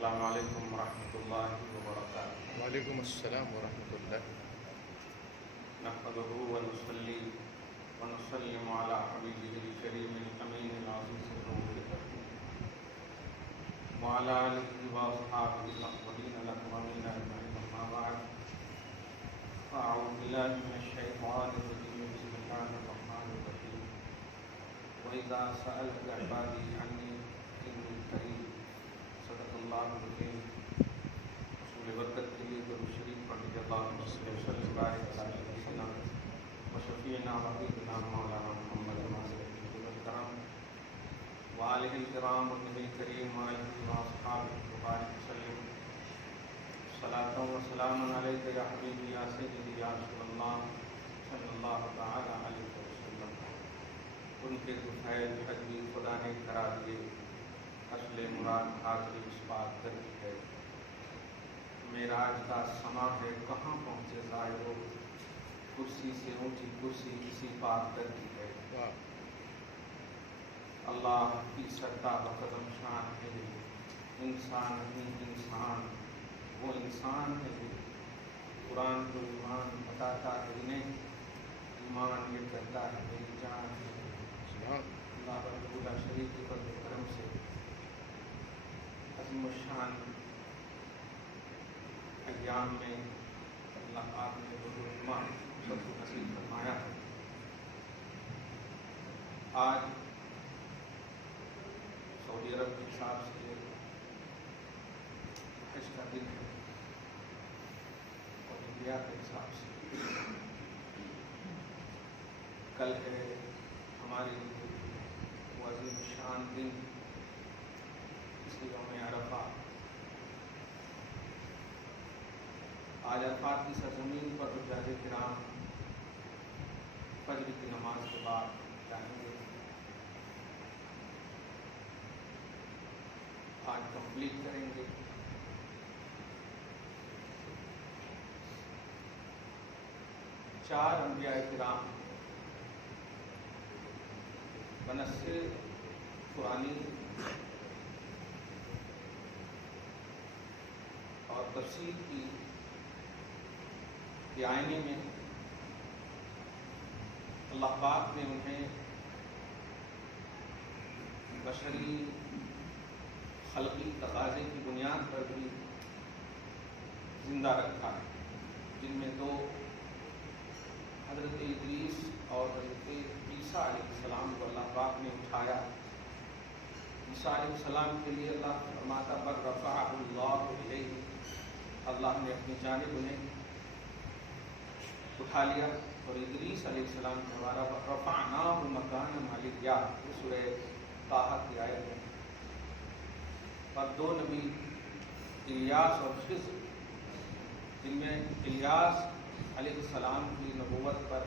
السلام علیکم ورحمۃ اللہ وبرکاتہ۔ وعلیکم السلام ورحمۃ اللہ۔ نحمده ونصلي ونسلم على حبيبه الكريم الأمين العزيز الرؤوف الرحيم وعلى آله وأصحابه الأفضلين الأكرمين أجمعين، أما بعد، فأعوذ بالله من الشيطان الرجيم، بسم الله الرحمن الرحيم، وإذا سألك عبادي عني إني قريب، صدق الله العظيم۔ رسول برکت کے لیے درود شریف پڑھ کے اللہ وسلم بارک علی سیدنا وشفیعنا وحبیبنا مولانا محمد الکرام وآلہ الکرام والنبی الکریم وآلہ وأصحابہ وبارک وسلم، صلاۃ و سلام علیک یا حبیبی یا سیدی یا رسول اللہ صلی اللہ تعالی علیہ وسلم۔ ان کے فیض حجبی خدا نے کرا دیے، اصل مراد حاضری اس بات کرتی ہے، معراج کا سما ہے کہاں پہنچے ظاہرو، کرسی سے اونچی کرسی کسی بات کرتی ہے۔ اللہ کی سردہ بقدم شان ہے، انسان نہیں انسان، وہ انسان ہے۔ قرآن جو ایمان بتاتا ہے انہیں، ایمان یہ کہتا ہے میری جان ہے۔ اللہ رب العالمین کے فضل و کرم سے عظیم الشان ایام میں اللہ پاک نے ایمان سب کو نصیب فرمایا ہے۔ آج سعودی عرب کے حساب سے حج کا دن ہے اور انڈیا کے حساب سے کل ہے ہماری عظیم الشان دن، اس لیے یوم عرفہ۔ آج عرفات کی سرزمین پر حجاج کرام فجر کی نماز کے بعد جائیں گے۔ آج کمپلیٹ کریں گے۔ چار انبیاء کرام بنص قرآنی اور تفسیر کی آئینے میں اللہ پاک نے انہیں بشری خلقی تقاضے کی بنیاد پر بھی زندہ رکھا ہے، جن میں دو حضرت ادریس اور حضرت عیسیٰ علیہ السلام کو اللہ پاک نے اٹھایا۔ عیسیٰ علیہ السلام کے لیے اللہ فرماتا بل رفعہ اللہ الیہ، اللہ نے اپنی جانب انہیں اٹھا لیا، اور ادریس علیہ السلام کے حوالہ رفعناہ مکانا علیہ، یہ سورہ طٰہٰ کی آیت ہے۔ اور دو نبی الیاس اور خضر، جن میں الیاس علیہ السلام کی نبوت پر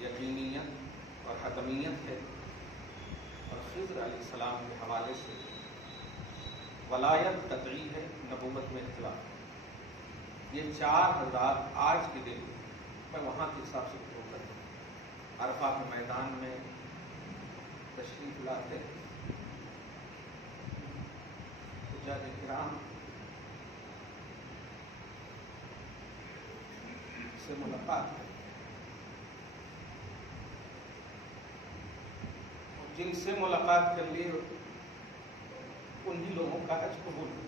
یقینیت اور حتمیت ہے، اور خضر علیہ السلام کے حوالے سے ولایت قطعی ہے، نبوت میں اختلاف۔ یہ چار حضرات آج کے دن میں وہاں کے حساب سے ہو کر عرفہ کے میدان میں تشریف لاتے، حجاج کرام سے ملاقات ہے، اور جن سے ملاقات کر لی انہی لوگوں کا حج قبول ہو۔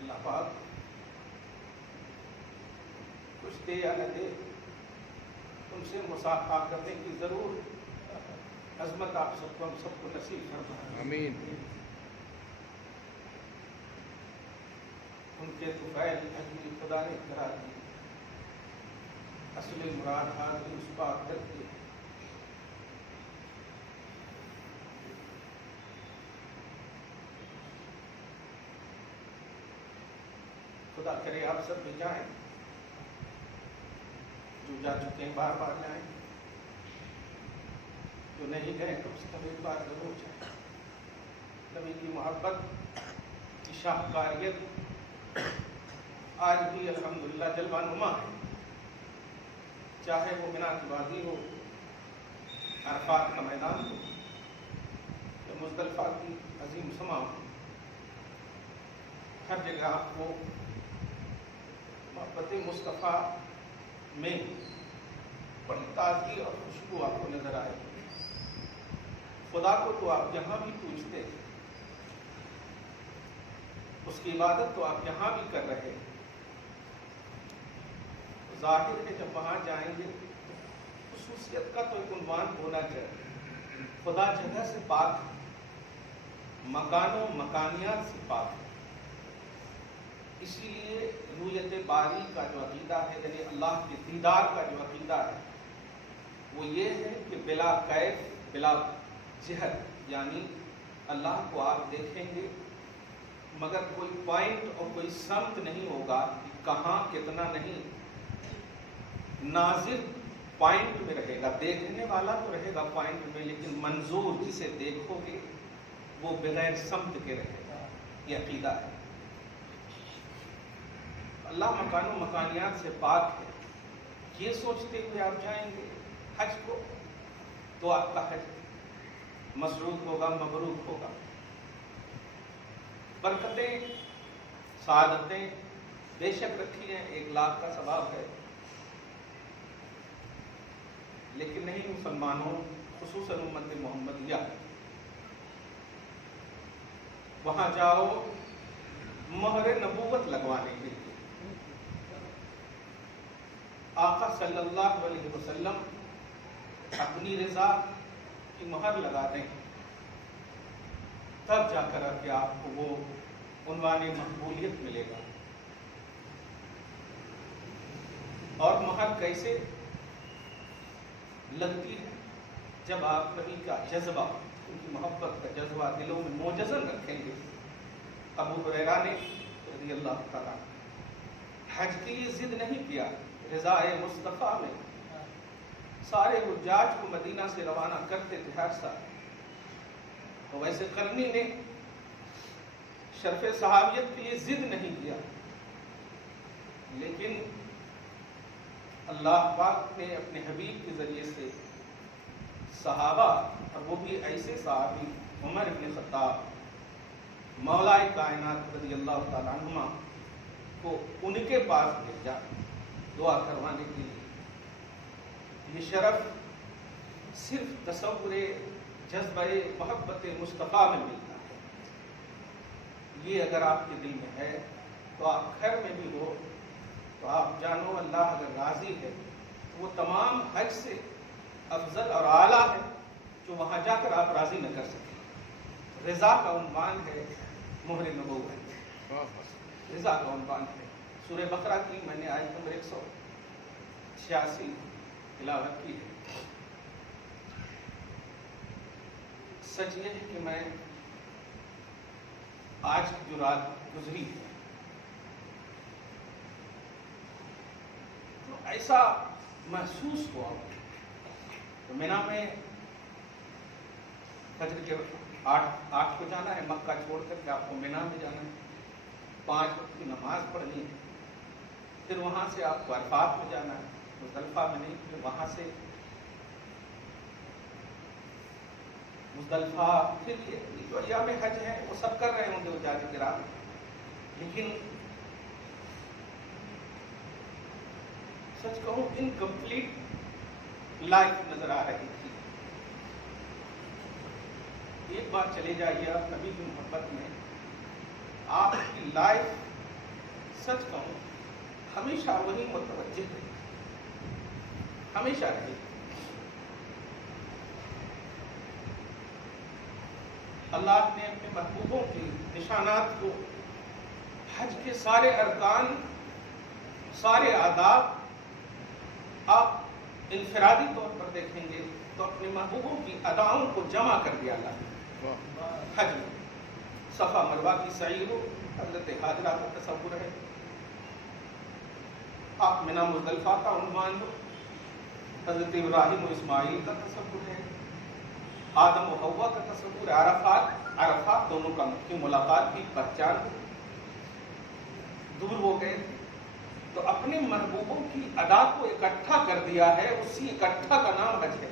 اللہ پاک کچھ دے یا نہ دے، ان سے مصافحہ کرنے کی ضرور عظمت آپ سب کو، ہم سب کو نصیب فرمائے، آمین۔ ان کے طفیل حجمی خدا نے کرا دی، اصل مراد حاضری اس بات کرتی ہے۔ خدا کرے آپ سب بھی جائیں، جو جا چکے ہیں بار بار جائیں، جو نہیں گئے کم سے کم ایک بار ضرور جائیں۔ نبی کی محبت کی شاہکاریت آج بھی الحمدللہ جلوہ نما ہے، چاہے وہ منا کی وادی ہو، عرفات کا میدان ہو، یا مزدلفہ کی عظیم سما ہر جگہ آپ کو محبت مصطفیٰ میں بڑی تازگی اور خوشبو آپ کو نظر آئے. خدا کو تو آپ جہاں بھی پوچھتے، اس کی عبادت تو آپ جہاں بھی کر رہے. ظاہر ہے جب وہاں جائیں گے خصوصیت کا تو ایک عنوان ہونا چاہیے. خدا جگہ سے پاک ہے، مکان و مکانیات سے پاک ہے. اسی لیے رویت باری کا جو عقیدہ ہے، یعنی اللہ کے دیدار کا جو عقیدہ ہے، وہ یہ ہے کہ بلا کیف بلا جہت، یعنی اللہ کو آپ دیکھیں گے مگر کوئی پوائنٹ اور کوئی سمت نہیں ہوگا کہ کہاں کتنا نہیں. ناظر پوائنٹ میں رہے گا، دیکھنے والا تو رہے گا پوائنٹ میں، لیکن منظور جسے دیکھو گے وہ بغیر سمت کے رہے گا. یہ عقیدہ ہے. اللہ مکان و مکانیات سے پاک ہے. یہ سوچتے ہوئے آپ جائیں گے حج کو تو آپ کا حج مسرور ہوگا، مبرور ہوگا. برکتیں سعادتیں بے شک رکھی ہیں، 1,00,000 کا ثواب ہے. لیکن نہیں مسلمانوں، خصوصاً امت محمدیہ، وہاں جاؤ مہر نبوت لگوانے کے لیے. آقا صلی اللہ علیہ وسلم اپنی رضا کی مہر لگا دیں، تب جا کر کے آپ کو وہ عنوان مقبولیت ملے گا. اور مہر کیسے لگتی ہے؟ جب آپ نبی کا جذبہ، ان کی محبت کا جذبہ دلوں میں موجزن رکھیں گے. ابو ہریرہ نے رضی اللہ تعالیٰ حج کے لیے ضد نہیں کیا، رضا مصطفیٰ میں سارے حجاج کو مدینہ سے روانہ کرتے تھے ہر سال. تو ویسے کرنی نے شرف صحابیت کے لیے ضد نہیں کیا، لیکن اللہ پاک نے اپنے حبیب کے ذریعے سے صحابہ، اور وہ بھی ایسے صحابی عمر بن خطاب مولائے کائنات رضی اللہ تعالیٰ عنہما کو ان کے پاس بھیجا دعا کروانے کے لیے. یہ شرف صرف تصور جذبہ محبت مصطفیٰ میں ملتا ہے. یہ اگر آپ کے دل میں ہے تو آپ گھر میں بھی ہو تو آپ جانو اللہ اگر راضی ہے تو وہ تمام حج سے افضل اور اعلیٰ ہے جو وہاں جا کر آپ راضی نہ کر سکیں. رضا کا عنوان ہے مہر نبوت، رضا کا عنوان ہے. سورہ بقرہ کی میں نے آیت نمبر 186 تلاوت کی ہے. سچ یہ ہے کہ میں آج جو رات گزری تو ایسا محسوس ہوا تو مینا میں فجر کے 8 کو جانا ہے، مکہ چھوڑ کر کے آپ کو مینا میں جانا ہے، 5 وقت کی نماز پڑھنی ہے. پھر وہاں سے آپ کو عرفات میں جانا ہے، مزدلفہ میں نہیں. پھر وہاں سے مزدلفہ، پھر یہ جو ایام حج ہیں وہ سب کر رہے ہوں گے وہ جانے کے رات، لیکن سچ کہوں انکمپلیٹ لائف نظر آ رہی تھی. ایک بار چلے جائیے آپ نبی کی محبت میں، آپ کی لائف سچ کہوں ہمیشہ وہی متوجہ ہے، ہمیشہ رہے. اللہ نے اپنے محبوبوں کے نشانات کو، حج کے سارے ارکان، سارے آداب آپ انفرادی طور پر دیکھیں گے تو اپنے محبوبوں کی اداؤں کو جمع کر دیا اللہ نے. حج میں صفا مروہ کی سعی ہو، حضرت حاجرہ کا تصور ہے. آپ منا مزدلفہ کا عنوان ہو، حضرت ابراہیم و اسماعیل کا تصور ہے، آدم و حوا کا تصور ہے، عرفات دونوں کی ملاقات کی پہچان ہو. دور ہو گئے تو اپنے محبوبوں کی ادا کو اکٹھا کر دیا ہے، اسی اکٹھا کا نام حج ہے.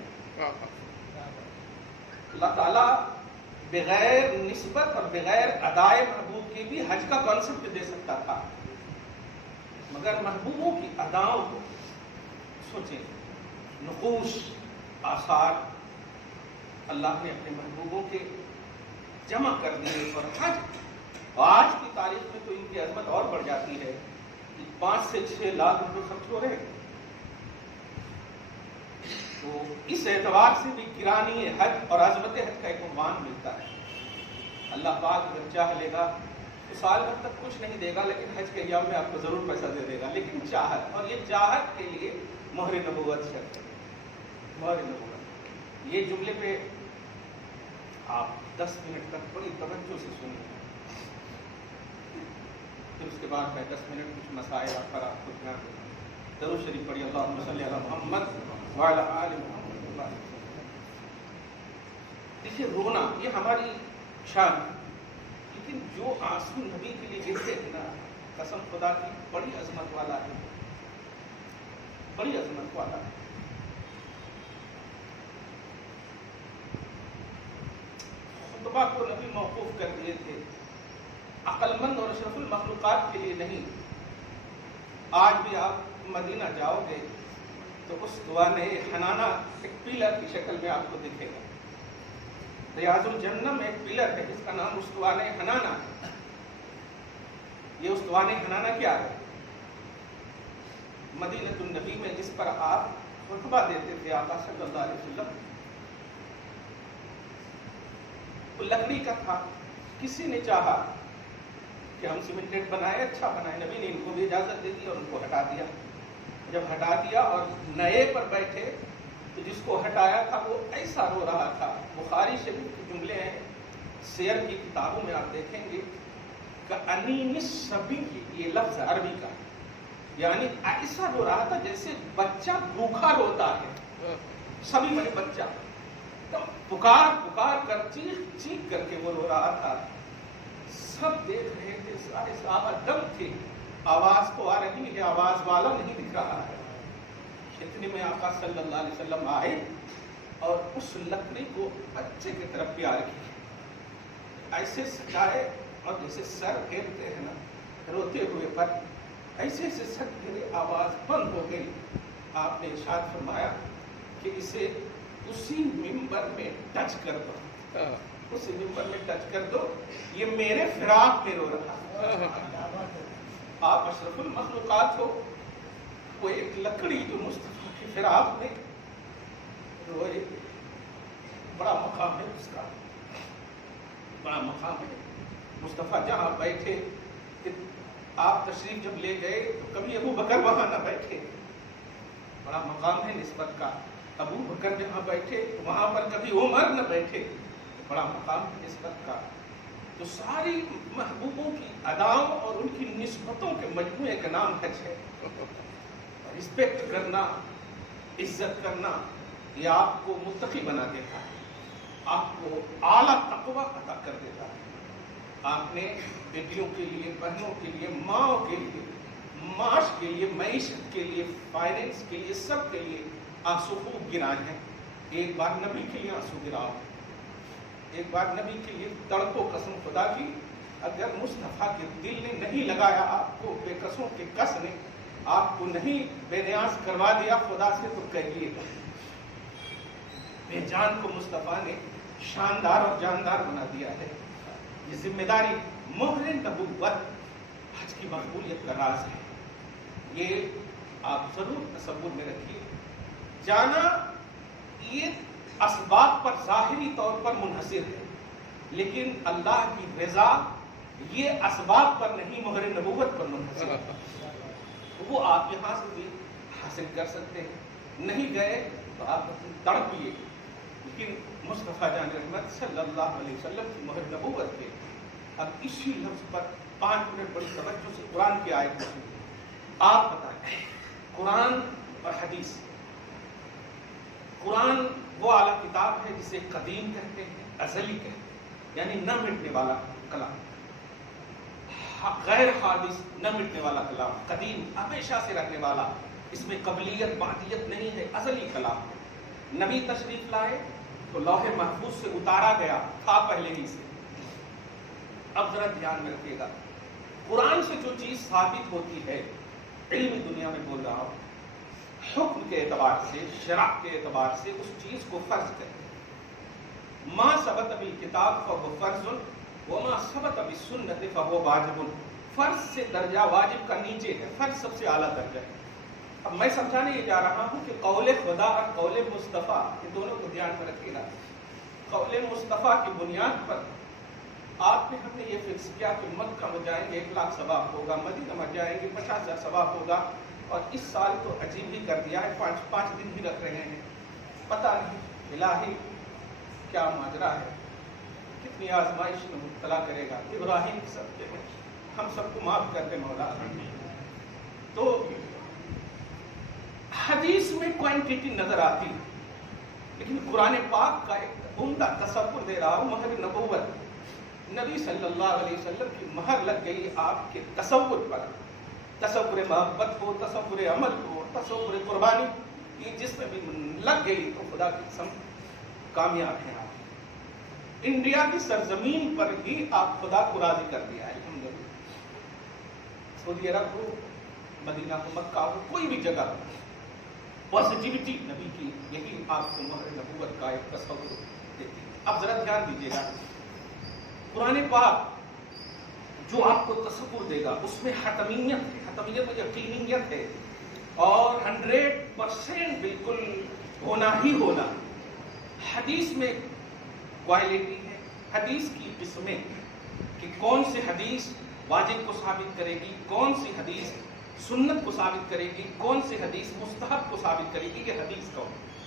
اللہ تعالیٰ بغیر نسبت اور بغیر ادائے محبوب کے بھی حج کا کانسیپٹ دے سکتا تھا، مگر محبوبوں کی اداؤں کو سوچیں، نقوش، آثار اللہ نے اپنے محبوبوں کے جمع کر دیے، اور حج آج کی تاریخ میں تو ان کی عظمت اور بڑھ جاتی ہے کہ 5 سے 6 لاکھ روپے خرچ ہو رہے ہیں۔ تو اس اعتبار سے بھی کرانی حج اور عظمت حج کا ایک عنوان ملتا ہے۔ اللہ پاک اگر چاہ لے گا تو سال بھر تک کچھ نہیں دے گا، لیکن حج کے ایام میں آپ کو ضرور پیسہ دے دے گا، لیکن چاہت، اور یہ چاہت کے لیے مہر نبوت شرط ہے، مہر نبوت۔ یہ جملے پہ آپ 10 منٹ تک بڑی توجہ سے سنیں، پھر اس کے بعد میں 10 منٹ کچھ مسائل پر آپ کو دھیان دوں۔ درود شریف پڑھی، اللہم صلی علی محمد وعلی آل محمد۔ دیکھیے، رونا یہ ہماری شان، لیکن جو آنسو نبی کے لیے گرتے ہیں نا، قسم خدا کی بڑی عظمت والا ہے، بڑی عظمت والا ہے۔ خطبہ کو نبی موقوف کر دیے تھے، عقل مند اور اشرف المخلوقات کے لیے نہیں۔ آج بھی آپ مدینہ جاؤ گے تو اس دیوانہ حنانہ ایک پلر کی شکل میں آپ کو دکھے گا۔ ریاض الجنہ میں ایک پلر ہے جس کا نام استوانہ حنانہ ہے۔ یہ استوانہ حنانہ کیا ہے؟ مدینہ النبی میں جس پر آپ خطبہ دیتے تھے آقا صلی اللہ علیہ وسلم، وہ لکڑی کا تھا۔ کسی نے چاہا کہ ہم سیمنٹڈ بنائے، اچھا بنائے، نبی نے ان کو بھی اجازت دے دی اور ان کو ہٹا دیا۔ جب ہٹا دیا اور نئے پر بیٹھے تو جس کو ہٹایا تھا وہ ایسا رو رہا تھا۔ بخاری شریف کے جملے ہیں، سیر کی کتابوں میں آپ دیکھیں گے کہ انین الصبی، یہ لفظ عربی کا، یعنی ایسا رو رہا تھا جیسے بچہ بھوکا روتا ہے، سبھی میں بچہ پکار پکار کر چیخ چیخ کر کے وہ رو رہا تھا۔ سب دیکھ رہے تھے، سارے صحابہ دم تھے، آواز تو آ رہی ہے، آواز والا نہیں دکھ رہا ہے۔ اتنے میں آقا صلی اللہ علیہ وسلم آئے اور اس لکڑی کو بچے کی طرف پیار کی، ایسے سجائے، اور جیسے سر پھیرتے ہیں نا روتے ہوئے پر، ایسے ایسے سر پھیرے، آواز بند ہو گئی۔ آپ نے ارشاد فرمایا کہ اسے اسی ممبر میں ٹچ کر دو، اسی ممبر میں ٹچ کر دو، یہ میرے فراق میں رو رہا ہے۔ آپ اشرف المخلوقات ہو، وہ ایک لکڑی جو مصطفیٰ کے فراق میں روئے، بڑا مقام ہے اس کا، بڑا مقام ہے۔ مصطفیٰ جہاں بیٹھے، آپ تشریف جب لے گئے تو کبھی ابو بکر وہاں نہ بیٹھے، بڑا مقام ہے نسبت کا۔ ابو بکر جہاں بیٹھے وہاں پر کبھی عمر نہ بیٹھے، بڑا مقام ہے نسبت کا۔ تو ساری محبوبوں کی اداؤں اور ان کی نسبتوں کے مجموعے کا نام حج ہے۔ رسپیکٹ کرنا، عزت کرنا، یہ آپ کو متقی بنا دیتا ہے، آپ کو اعلیٰ تقویٰ عطا کر دیتا ہے۔ آپ نے بیٹیوں کے لیے، بہنوں کے لیے، ماں کے لیے، معاش کے لیے، معیشت کے لیے، فائنینس کے لیے، سب کے لیے آنسو خوب گرائے ہیں۔ ایک بار نبی کے لیے آنسو گراؤ، ایک بار نبی کے لیے تڑپو، قسم خدا کی اگر مصطفیٰ کے دل نے نہیں لگایا، آپ کو بے قصوں کے کس نے آپ کو نہیں بے نیاز کروا دیا خدا سے، تو کہیے گا بے جان کو مصطفیٰ نے شاندار اور جاندار بنا دیا ہے۔ یہ ذمہ داری مہر نبوت حج کی مقبولیت کا راز ہے، یہ آپ ضرور تصور میں رکھیے۔ جانا یہ اسباب پر ظاہری طور پر منحصر ہے، لیکن اللہ کی رضا یہ اسباب پر نہیں، مہر نبوت پر منحصر ہے۔ وہ آپ یہاں سے بھی حاصل کر سکتے ہیں، نہیں گئے تو آپ تڑپیے، لیکن مصطفیٰ جان رحمت صلی اللہ علیہ وسلم کی مہر نبوت پہ اب اسی لفظ پر 5 منٹ بڑی توجہ سے قرآن کی آیت سنیے۔ آپ بتائیں، قرآن اور حدیث، قرآن وہ اعلیٰ کتاب ہے جسے قدیم کہتے ہیں، ازلی کہتے ہیں، یعنی نہ مٹنے والا کلام، غیر حادث، نہ مٹنے والا کلام، قدیم، ہمیشہ سے رہنے والا، اس میں قبلیت بعدیت نہیں ہے، ازلی کلام ہے۔ نبی تشریف لائے، تو لوح محفوظ سے اتارا گیا تھا پہلے ہی سے. اب ذرا دھیان میں رکھیے گا, قرآن سے جو چیز ثابت ہوتی ہے, علمی دنیا میں بول رہا ہوں, حکم کے اعتبار سے, شرع کے اعتبار سے اس چیز کو فرض کریں. ما ثبت بالکتاب فهو فرض وما ثبت بالسنت فهو واجب. فرض سے درجہ واجب کا نیچے ہے, فرض سب سے اعلیٰ درجہ ہے. اب میں سمجھانے یہ جا رہا ہوں کہ قول خدا اور قول مصطفیٰ, یہ دونوں کو دھیان میں رکھیے گا. قول مصطفیٰ کی بنیاد پر آپ نے ہم نے یہ فکس کیا کہ مکہ میں جائیں گے 1,00,000 ثواب ہوگا, مدینہ میں جائیں گے 50,000 ثواب ہوگا. اور اس سال تو عجیب ہی کر دیا ہے, 5 دن بھی رکھ رہے ہیں. پتہ نہیں الہی کیا ماجرا ہے, کتنی آزمائش میں مبتلا کرے گا. ابراہیم کی سب کے ہم سب کو معاف کر کے مولا. تو حدیث میں کوانٹٹی نظر آتی, لیکن قرآن پاک کا ایک عمدہ تصور دے رہا ہوں. مہر نبوت, نبی صلی اللہ علیہ وسلم کی مہر لگ گئی آپ کے تصور پر. تصور محبت ہو, تصور عمل ہو, تصور قربانی, یہ جس میں بھی لگ گئی تو خدا کی قسم کامیاب ہیں آپ. انڈیا کی سرزمین پر ہی آپ خدا کو راضی کر دیا ہے. الحمدللہ, سعودی عرب ہو, مدینہ ہو, مکہ ہو, کوئی بھی جگہ, پازیٹیوٹی نبی کی یہی آپ کو مہر نبوت کا ایک تصور دیتی ہے. اب ذرا دھیان دیجیے گا, قرآن پاک جو آپ کو تصور دے گا اس میں حتمیت ہے, حتمیت میں یقینیت ہے, اور 100% بالکل ہونا ہی ہونا. حدیث میں کوالٹی ہے, حدیث کی قسمیں کہ کون سی حدیث واجب کو ثابت کرے گی, کون سی حدیث سنت کو ثابت کرے گی, کون سی حدیث مستحب کو ثابت کرے گی. یہ حدیث کا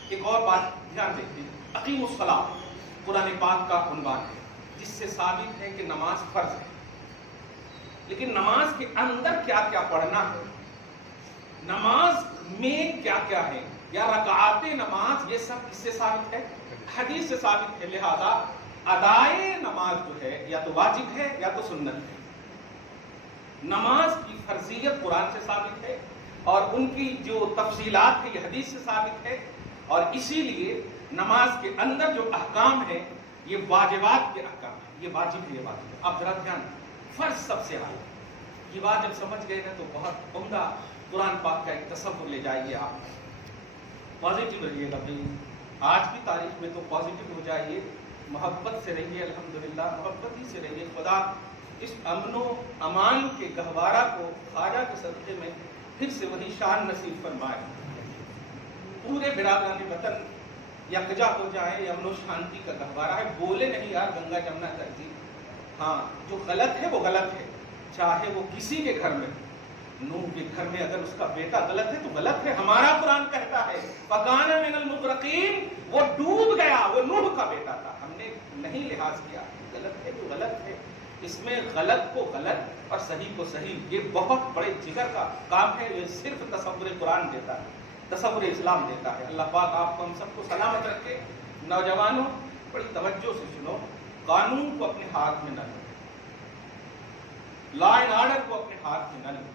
ایک اور بات دھیان دیتے ہیں, اقیم الصلاۃ قرآن پاک کا عنوان ہے, جس سے ثابت ہے کہ نماز فرض ہے. لیکن نماز کے اندر کیا کیا پڑھنا ہے, نماز میں کیا کیا ہے, یا رکعات نماز, یہ سب کس سے ثابت ہے؟ حدیث سے ثابت ہے. لہذا ادائے نماز جو ہے یا تو واجب ہے یا تو سنت ہے. نماز کی فرضیت قرآن سے ثابت ہے, اور ان کی جو تفصیلات ہے یہ حدیث سے ثابت ہے. اور اسی لیے نماز کے اندر جو احکام ہیں یہ واجبات کے احکام ہیں, یہ واجب ہے, یہ واجب ہے. اب ذرا دھیان, فرض سب سے اعلیٰ, یہ بات جب سمجھ گئے نا تو بہت عمدہ قرآن پاک کا ایک تصور لے جائیے. آپ پازیٹیو رہیے گا بھائی, آج کی تاریخ میں تو پازیٹیو ہو جائیے, محبت سے رہیے, الحمدللہ محبت ہی سے رہیے. خدا اس امن و امان کے گہوارہ کو خواجہ کے صدقے میں پھر سے وہی شان نصیب فرمائے. پورے برادران وطن یکجا ہو جائے, امن و شانتی کا گہوارہ ہے. بولے نہیں یار گنگا جمنا تہذیب, ہاں جو غلط ہے وہ غلط ہے, چاہے وہ کسی کے گھر میں, نوح کے گھر میں اگر اس کا بیٹا غلط ہے تو غلط ہے. ہمارا قرآن کہتا ہے فَكَانَ مِنَ الْمُغْرَقِينَ, وہ ڈوب گیا, وہ نوح کا بیٹا تھا. ہم نے نہیں لحاظ کیا, غلط ہے تو غلط ہے. اس میں غلط کو غلط اور صحیح کو صحیح, یہ بہت بڑے جگر کا کام ہے. یہ صرف تصور قرآن دیتا ہے, تصور اسلام دیتا ہے. اللہ پاک آپ کو ہم سب کو سلامت رکھے. نوجوانوں بڑی توجہ سے سنو, قانون کو اپنے ہاتھ میں نہ لو, لا اینڈ آرڈر کو اپنے ہاتھ میں نہ لو.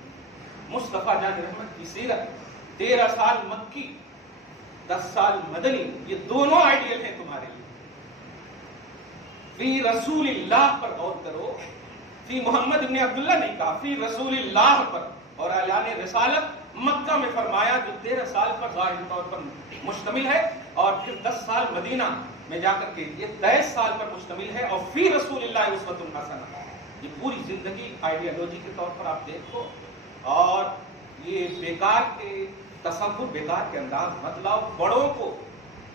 مصطفیٰ جان رحمت کی سیرت, 13 سال مکی 10 سال مدنی, یہ دونوں آئیڈیل ہیں تمہارے لیے. فی رسول اللہ پر غور کرو, فی محمد ابن عبداللہ نہیں کہا, فی رسول اللہ پر. اور اعلان رسالت مکہ میں فرمایا جو 13 سال پر ظاہر طور پر مشتمل ہے, اور پھر 10 سال مدینہ میں جا کر کے یہ 23 سال پر مشتمل ہے. اور فی رسول اللہ اسوۃ حسنہ, یہ پوری زندگی آئیڈیالوجی کے طور پر آپ دیکھو. اور یہ بیکار کے تصور, بیکار کے انداز مت لاؤ. بڑوں کو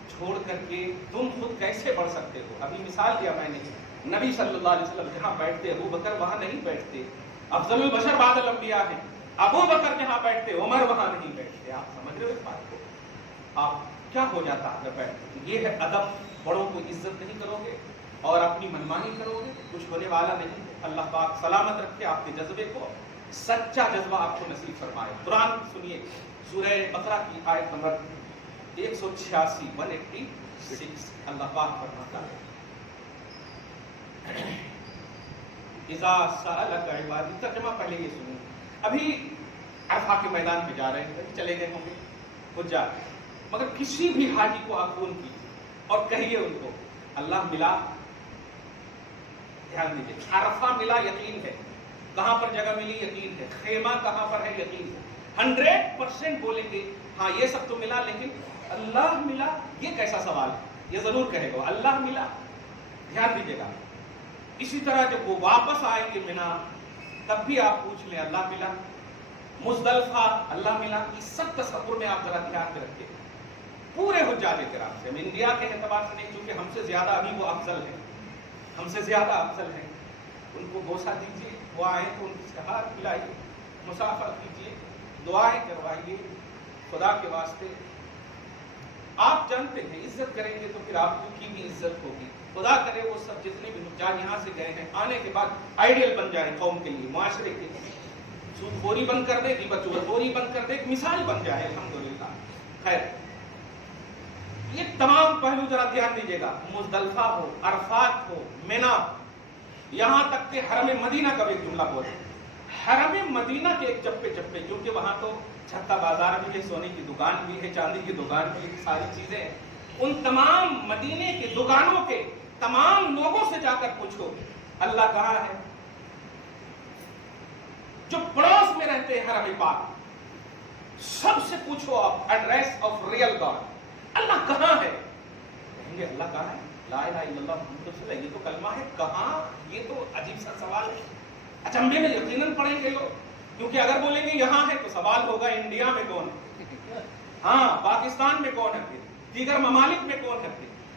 چھوڑ کر کے تم خود کیسے بڑھ سکتے ہو؟ ابھی مثال دیا میں نے, نبی صلی اللہ علیہ وسلم جہاں بیٹھتے ابو بکر وہاں نہیں بیٹھتے. افضل البشر بعد الانبیاء ہیں, ابو بکر جہاں بیٹھتے عمر وہاں نہیں بیٹھتے. آپ سمجھ رہے ہو اس بات کو؟ آپ کیا ہو جاتا اگر بیٹھتے؟ یہ ہے ادب. بڑوں کو عزت نہیں کرو گے اور اپنی منمانی کرو گے, کچھ ہونے والا نہیں. اللہ پاک سلامت رکھے آپ کے جذبے کو, سچا جذبہ آپ کو نصیب فرمائے. قرآن سنیے, سورہ بقرہ کی آیت نمبر 186 186. اللہ پاک فرماتا ہے اذا سألک عبادی, ترجمہ پہلے یہ سنیں. ابھی عرفہ کے میدان پہ جا رہے ہیں, چلے گئے ہوں گے حجاج, مگر کسی بھی حاجی کو آپ فون کیجیے, اور کہیے ان کو اللہ ملا. دھیان دیجیے, عرفہ ملا یقین ہے, کہاں پر جگہ ملی یقین ہے, خیمہ کہاں پر ہے یقین ہے, 100% بولیں گے ہاں یہ سب تو ملا, لیکن اللہ ملا یہ کیسا سوال ہے, یہ ضرور کہے گا اللہ ملا. دھیان دیجیے گا. اسی طرح جب وہ واپس آئیں گے منا تب بھی آپ پوچھ لیں اللہ ملا. مزدلفہ اللہ ملا. یہ سب تصور میں آپ ذرا دھیان میں رکھیں. پورے حجاج کرام سے, ہم انڈیا کے اعتبار سے نہیں, چونکہ ہم سے زیادہ ابھی وہ افضل ہیں, ہم سے زیادہ افضل ہیں, ان کو بوسہ دیجیے, وہ آئیں تو ان سے ہاتھ ملائیے, مسافر کیجیے, دعائیں کروائیے. خدا کے واسطے آپ جانتے ہیں عزت کریں گے تو پھر آپ کی بھی عزت ہوگی. خدا کرے وہ سب جتنے بھی حجاج یہاں سے گئے ہیں آنے کے بعد آئیڈیل بن جائے قوم کے لیے, معاشرے کے لیے. سود خوری بند کر دے, غیبت چغلخوری بند کر دے, ایک مثال بن جائے. الحمدللہ. خیر, یہ تمام پہلو ذرا دھیان دیجیے گا. مزدلفہ ہو, عرفات ہو, مینا, یہاں تک کہ حرم مدینہ کا بھی ایک جملہ بولے. حرم مدینہ کے ایک چپے چپے, کیونکہ وہاں تو چھتا بازار بھی ہے, سونے کی دکان بھی ہے, چاندی کی دکان بھی ہے, ساری چیزیں ہیں. ان تمام مدینے کی دکانوں کے تمام لوگوں سے جا کر پوچھو اللہ کہاں ہے. جو پڑوس میں رہتے ہیں حرم پاک, سب سے پوچھو آپ ایڈریس آف ریئل گاڈ, اللہ کہاں ہے. کہیں گے اللہ کہاں ہے, لا الہ الا اللہ محمد رسول اللہ, یہ تو کلمہ ہے. کہاں, یہ تو عجیب سا سوال ہے. اچنبے میں یقیناً پڑھیں گے لوگ, کیونکہ اگر بولیں گے یہاں ہے تو سوال ہوگا انڈیا میں کون ہے, ہاں پاکستان میں کون ہے, پھر دیگر ممالک میں کون ہے,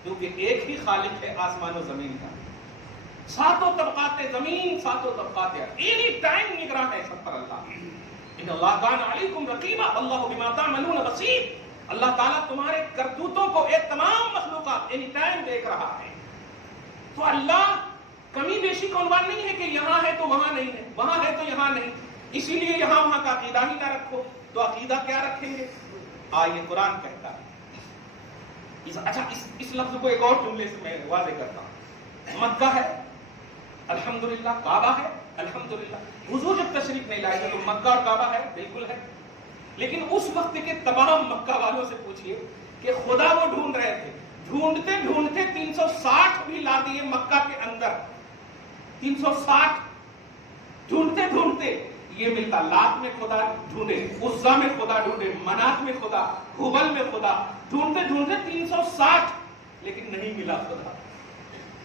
کیونکہ ایک ہی خالق ہے آسمان و زمین کا. ساتوں طبقات زمین, ساتوں طبقات اینی ٹائم نگراں ہے سب پر اللہ. ان اللہ کان علیکم رقیبا اللہ بما تعملون بصیر. اللہ تعالیٰ تمہارے کرتوتوں کو ایک تمام مخلوقات اینی ٹائم دیکھ رہا ہے. تو اللہ کمی بیشی کا عنوان نہیں ہے کہ یہاں ہے تو وہاں نہیں ہے, وہاں ہے تو یہاں نہیں. اسی لیے یہاں وہاں کا عقیدہ ہی نہ رکھو, تو عقیدہ کیا رکھیں گے. آئیے قرآن کہتا ہے. اچھا اس لفظ کو ایک اور جملے سے میں واضح کرتا ہوں. مکہ ہے الحمدللہ, کعبہ ہے الحمدللہ. حضور جب تشریف نہیں لائے تھے تو مکہ اور کعبہ ہے, بالکل ہے. لیکن اس وقت کے تمام مکہ والوں سے پوچھئے کہ خدا وہ ڈھونڈ رہے تھے, ڈھونڈتے ڈھونڈتے 360 بھی لا دیے مکہ کے اندر. 360 ڈھونڈتے ڈھونڈتے یہ ملتا, لات میں خدا ڈھونڈے, عزا میں خدا ڈھونڈے, منات میں خدا, ہبل میں خدا, ڈھونڈتے ڈھونڈتے 360, لیکن نہیں ملا خدا,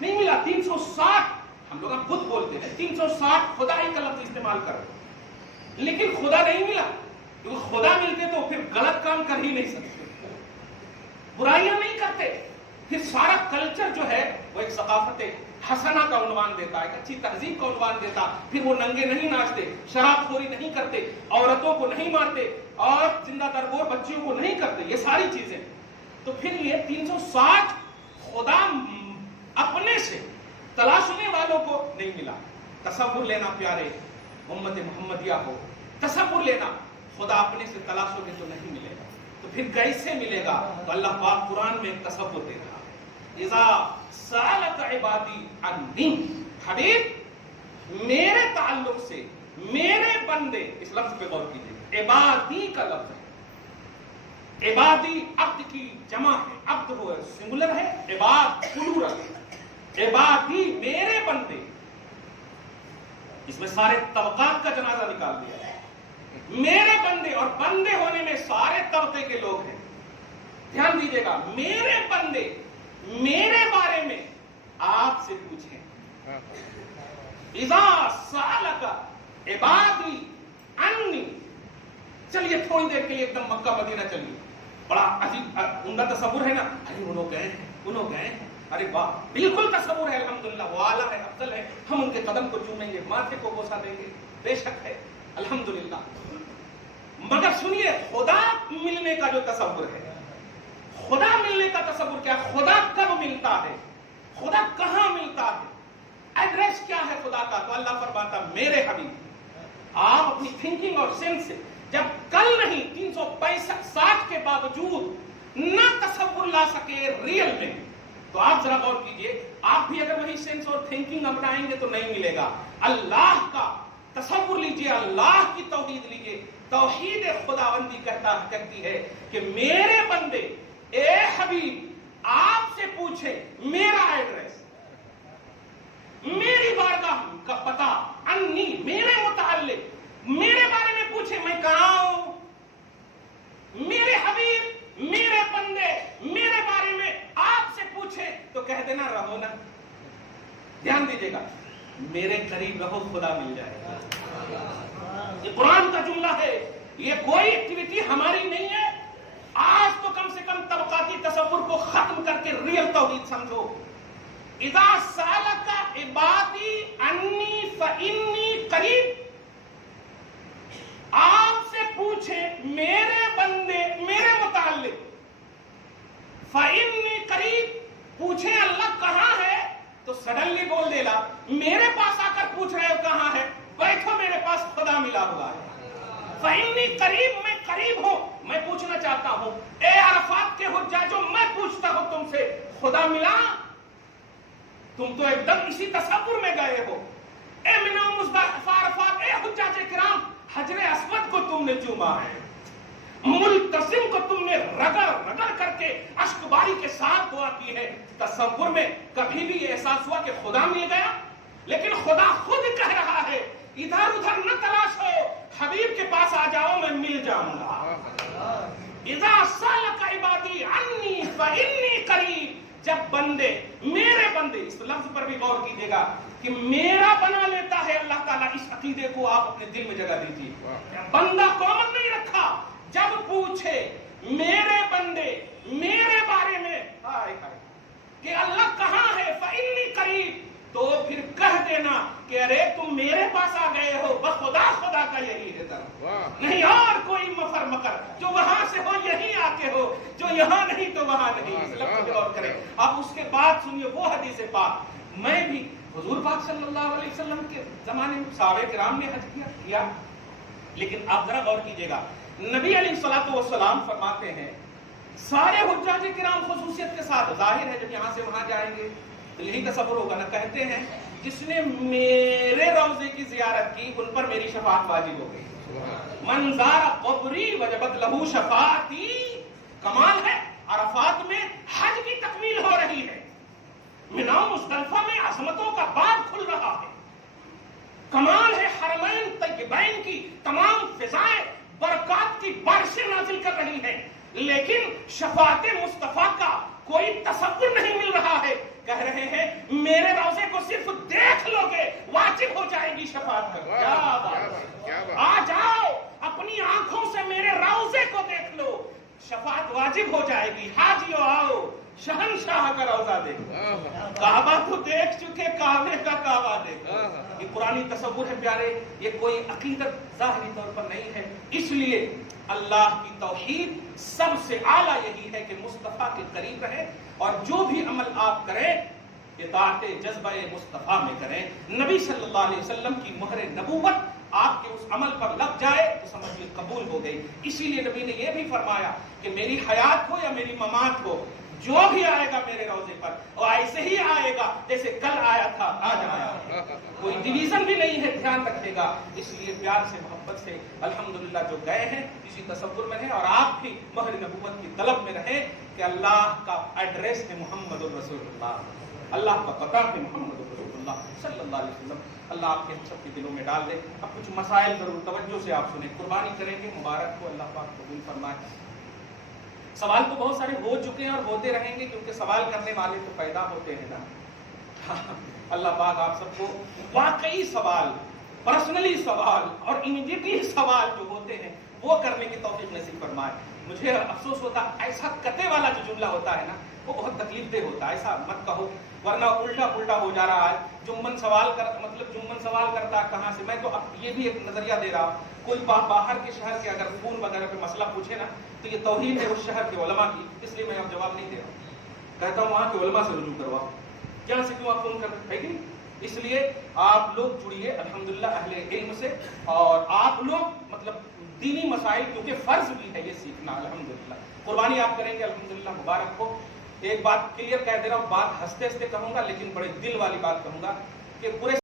نہیں ملا. 360 ہم لوگ اب خود بولتے ہیں 360 خدا ہی کا لفظ استعمال کرو, لیکن خدا نہیں ملا. کیونکہ خدا ملتے تو پھر غلط کام کر ہی نہیں سکتے, برائیاں نہیں کرتے. پھر سارا کلچر جو ہے وہ ایک ثقافت حسنہ کا عنوان دیتا ہے, ایک اچھی تہذیب کا عنوان دیتا. پھر وہ ننگے نہیں ناچتے, شراب خوری نہیں کرتے, عورتوں کو نہیں مارتے, اور زندہ درگور بچیوں کو نہیں کرتے, یہ ساری چیزیں. تو پھر یہ 360 خدا اپنے سے تلاشنے والوں کو نہیں ملا. تصور لینا پیارے, امت محمدیہ ہو, تصور لینا خدا اپنے سے تلاشو گے تو نہیں ملے گا. تو پھر کیسے ملے گا. تو اللہ پاک قرآن میں تصور دے رہا ہے. اذا سألک عبادی عنی, حبیب میرے تعلق سے, میرے بندے, اس لفظ پہ غور کیجیے, عبادی کا لفظ ہے. عبادی عبد کی جمع ہے, عبد ہو سنگولر ہے, عباد پلورل ہے. عبادی میرے بندے, اس میں سارے طبقات کا جنازہ نکال دیا ہے. میرے بندے, اور بندے ہونے میں سارے طبقے کے لوگ ہیں. دھیان دیجیے گا, میرے بندے میرے بارے میں آپ سے پوچھیں. اذا سألک عبادی عنی. چلیے تھوڑی دیر کے لیے ایک دم مکہ مدینہ چلیے, بڑا عجیب عمدہ تصور ہے نا. ارے انہوں گئے ہیں, انہوں گئے ہیں, ارے واہ, بالکل تصور ہے, الحمدللہ وہ اعلیٰ ہے, افضل ہے, ہم ان کے قدم کو چومیں گے, ماتھے کو بوسہ دیں گے, بے شک ہے الحمدللہ. مگر سنیے, خدا ملنے کا جو تصور ہے, خدا ملنے کا تصور کیا, خدا کب ملتا ہے, خدا کہاں ملتا ہے, ایڈریس کیا ہے خدا کا. تو اللہ فرماتا میرے حبیب, آپ اپنی تھنکنگ اور سینس سے جب کل نہیں 365 کے باوجود نہ تصور لا سکے ریئل میں, تو آپ ذرا غور کیجئے, آپ بھی اگر وہی سینس اور تھنکنگ اپنائیں گے تو نہیں ملے گا. اللہ کا تصور لیجئے, اللہ کی توحید لیجئے. توحید خداوندی کہتی ہے کہ میرے بندے, اے حبیب آپ سے پوچھے میرا ایڈریس، میری بارگاہ کا پتہ، انی میرے متعلق میرے بارے میں پوچھے میں کہاں ہوں، میرے حبیب میرے بندے میرے بارے میں آپ سے پوچھے تو کہہ دینا رہو نا. دھیان دیجیے گا، میرے قریب رہو خدا مل جائے گا. یہ قرآن کا جملہ ہے، یہ کوئی ایکٹیویٹی ہماری نہیں ہے. آج تو کم سے کم طبقاتی تصور کو ختم کر کے ریئل توحید سمجھو. اذا سالک عبادی انی فانی قریب، آپ سے پوچھے میرے بندے میرے متعلق، فانی قریب پوچھے اللہ کہاں ہے تو سڈنلی بول دے لا میرے پاس آ کر پوچھ رہے ہو کہاں ہے، بیٹھو میرے پاس خدا ملا ہوا ہے. فانی قریب، میں قریب ہوں. میں پوچھنا چاہتا ہوں اے عرفات کے حجاجوں، میں پوچھتا ہوں تم سے خدا ملا؟ تم تو ایک دم اسی تصور میں گئے ہو. اے منو مصطفیٰ عرفات، اے حجاج کرام، حجر اسود کو تم نے چوما ہے، ملتزم کو تم نے رگڑ رگڑ کر کے اشک باری کے ساتھ دعا کی ہے. تصور میں کبھی بھی یہ احساس ہوا کہ خدا مل گیا؟ لیکن خدا خود کہہ رہا ہے ادھر ادھر نہ تلاشو، حبیب کے پاس آ جاؤ میں مل جاؤں گا. اذا سالک عبادی انی فانی قریب، جب بندے میرے بندے، اس لفظ پر بھی غور کیجیے گا کہ میرا بنا لیتا ہے اللہ تعالیٰ. اس عقیدے کو آپ اپنے دل میں جگہ دیجیے. بندہ کامن نہیں رکھا. جب پوچھے میرے بندے میرے بارے میں کہ اللہ کہاں ہے فانی قریب، تو پھر کہہ دینا کہ ارے تم میرے پاس آ گئے ہو، بخدا خدا کا یہی ہے طرف، نہیں اور کوئی مفر مکر. جو وہاں سے ہو یہی آتے ہو، جو یہاں نہیں تو وہاں نہیں. اس لفظ پہ غور کریں. اب اس کے بعد سنیے وہ حدیث پاک. میں بھی حضور پاک صلی اللہ علیہ وسلم کے زمانے میں صحابہ کرام نے حج کیا، لیکن آپ ذرا غور کیجیے گا، نبی علیہ الصلوۃ والسلام فرماتے ہیں سارے حجاج کرام خصوصیت کے ساتھ، ظاہر ہے جب یہاں سے وہاں جائیں گے تو یہی تصور ہوگا نا، کہتے ہیں جس نے میرے روضے کی زیارت کی ان پر میری شفاعت واجب ہو گئی. من زار قبری وجبت لہو شفاعتی. کمال ہے، عرفات میں حج کی تکمیل ہو رہی ہے، مینا مزدلفہ میں عظمتوں کا باب کھل رہا ہے. کمال ہے، حرمین طیبین کی تمام فضائیں برکات کی بارشیں نازل کر رہی ہیں، لیکن شفاعت مصطفیٰ کا کوئی تصور نہیں مل رہا ہے. کہہ رہے ہیں میرے روضے کو صرف دیکھ لو گے واجب ہو جائے گی شفاعت. کیا بات! آ جاؤ اپنی آنکھوں سے میرے روضے کو دیکھ لو، شفاعت واجب ہو جائے گی. حاجیو آؤ شہنشاہ کا روضہ دیکھو. کعبہ تو دیکھ چکے، کعبے کا کعبہ دیکھو. یہ قرآنی تصور ہے پیارے، یہ کوئی عقیدت ظاہری طور پر نہیں ہے. اس لیے اللہ کی توحید سب سے اعلیٰ یہی ہے کہ مصطفیٰ کے قریب رہے، اور جو بھی عمل آپ کریں اطاعت جذبہ مصطفیٰ میں کریں. نبی صلی اللہ علیہ وسلم کی مہر نبوت آپ کے اس عمل پر لگ جائے تو سمجھیے قبول ہو گئی. اسی لیے نبی نے یہ بھی فرمایا کہ میری حیات ہو یا میری ممات ہو، جو بھی آئے گا میرے روضے پر اور ایسے ہی آئے گا جیسے کل آیا تھا آج آیا. کوئی ڈویژن بھی نہیں ہے، دھیان رکھے گا. اس لیے پیار سے محبت سے الحمدللہ جو گئے ہیں اسی تصور میں ہیں، اور آپ بھی مہر نبوت کی طلب میں رہیں کہ اللہ کا ایڈریس ہے محمد الرسول اللہ، اللہ کا پتہ ہے محمد الرسول اللہ صلی اللہ علیہ وسلم. اللہ آپ کے سب کے دلوں میں ڈال دے. اب کچھ مسائل ضرور توجہ سے آپ سنیں. قربانی کریں گے، مبارک کو اللہ پاک قبول فرمائے. سوال تو بہت سارے ہو چکے ہیں اور ہوتے رہیں گے، کیونکہ سوال کرنے والے تو پیدا ہوتے ہیں نا. اللہ پاک آپ سب کو واقعی سوال، پرسنلی سوال اور امیڈیٹلی سوال جو ہوتے ہیں وہ کرنے کی توفیق نصیب فرمائے. مجھے افسوس ہوتا ایسا کتے والا جو جملہ ہوتا ہے نا وہ بہت تکلیف دہ ہوتا ہے. ایسا مت کہو ورنہ الٹا پلٹا ہو جا رہا ہے. جمن سوال کرتا ہے کہاں سے. میں تو اب یہ بھی ایک نظریہ دے رہا ہوں، کوئی باہر کے شہر کے اگر فون وغیرہ پہ مسئلہ پوچھے نا تو یہ توہین ہے اس شہر کے علماء کی. اس لیے میں اب جواب نہیں دے رہا ہوں، کہتا ہوں وہاں کے علماء سے رجوع کرواؤ. کیا سے کیوں آپ فون کرتے ہیں کہ اس لیے آپ لوگ جڑیے الحمدللہ اہل علم سے، اور آپ لوگ مطلب دینی مسائل کیونکہ فرض بھی ہے یہ سیکھنا الحمدللہ. قربانی آپ کریں گے الحمدللہ، مبارک ہو. ایک بات کلیئر کہہ دے رہا ہوں، بات ہنستے ہنستے کہوں گا لیکن بڑے دل والی بات کہوں گا کہ پورے